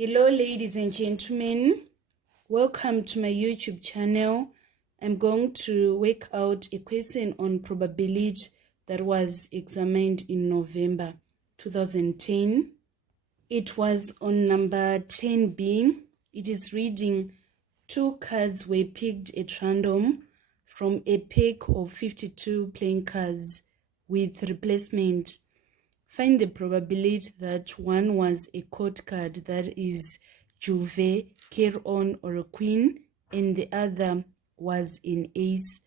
Hello ladies and gentlemen, welcome to my YouTube channel. I'm going to work out a question on probability that was examined in November 2010. It was on number 10B. It is reading 2 cards were picked at random from a pack of 52 playing cards with replacement. Find the probability that one was a court card, that is Juve, carry on, or a queen, and the other was an ace.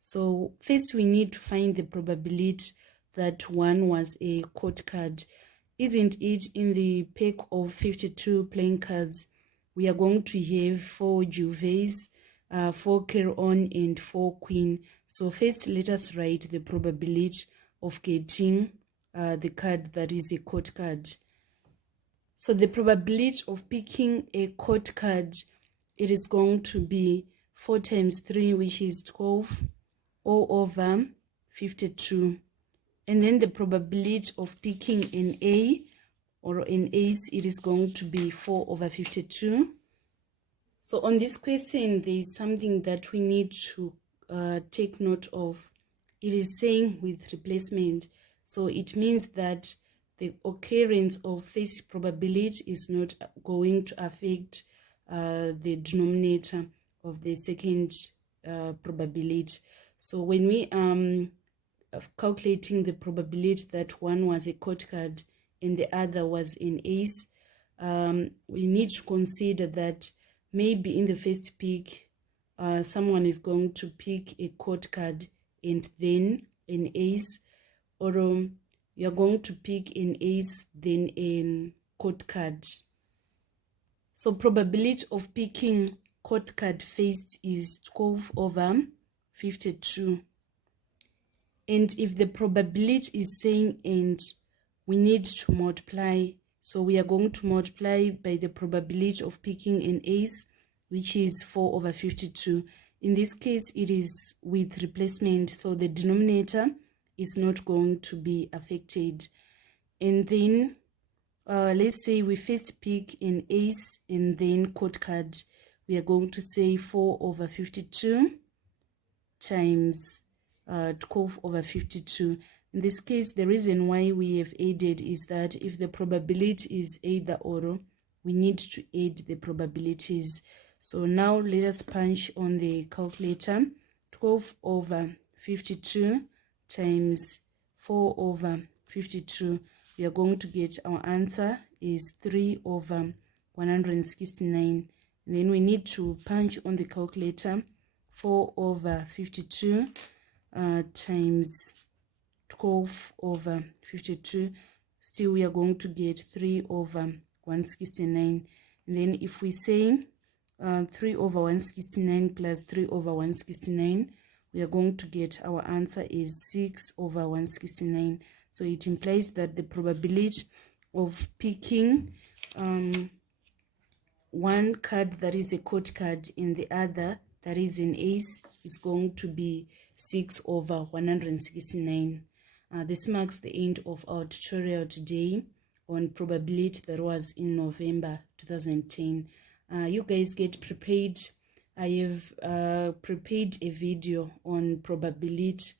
So first we need to find the probability that one was a court card. Isn't it in the pack of 52 playing cards? We are going to have 4 Juves, 4 carry on, and 4 queen. So first let us write the probability of getting the card that is a court card. So the probability of picking a court card, it is going to be 4 times 3, which is 12, all over 52. And then the probability of picking an A or an ace, it is going to be 4 over 52. So on this question, there is something that we need to take note of. It is saying with replacement. So it means that the occurrence of first probability is not going to affect the denominator of the second probability. So when we calculating the probability that one was a court card and the other was an ace, we need to consider that maybe in the first pick, someone is going to pick a court card and then an ace, or you're going to pick an ace, then a court card. So probability of picking court card first is 12 over 52. And if the probability is saying and we need to multiply, so we are going to multiply by the probability of picking an ace, which is 4 over 52. In this case, it is with replacement, so the denominator is not going to be affected. And then let's say we first pick an ace and then court card. We are going to say 4 over 52 times 12 over 52. In this case, the reason why we have added is that if the probability is either or, we need to add the probabilities. So now let us punch on the calculator. 12 over 52 times 4 over 52. We are going to get our answer is 3 over 169. And then we need to punch on the calculator 4 over 52 times 12 over 52. Still we are going to get 3 over 169. And then if we say 3 over 169 plus 3 over 169, we are going to get our answer is 6 over 169. So it implies that the probability of picking one card that is a court card and the other that is an ace is going to be 6 over 169. This marks the end of our tutorial today on probability that was in November 2010. You guys get prepared. I have prepared a video on probability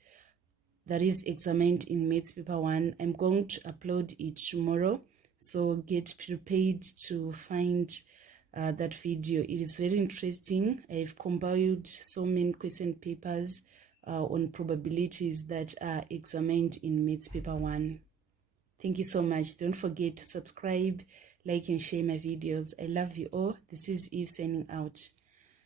that is examined in Maths Paper 1. I'm going to upload it tomorrow, so get prepared to find that video. It is very interesting. I've compiled so many question papers on probabilities that are examined in Maths Paper 1. Thank you so much. Don't forget to subscribe, like, and share my videos. I love you all. This is Eve signing out.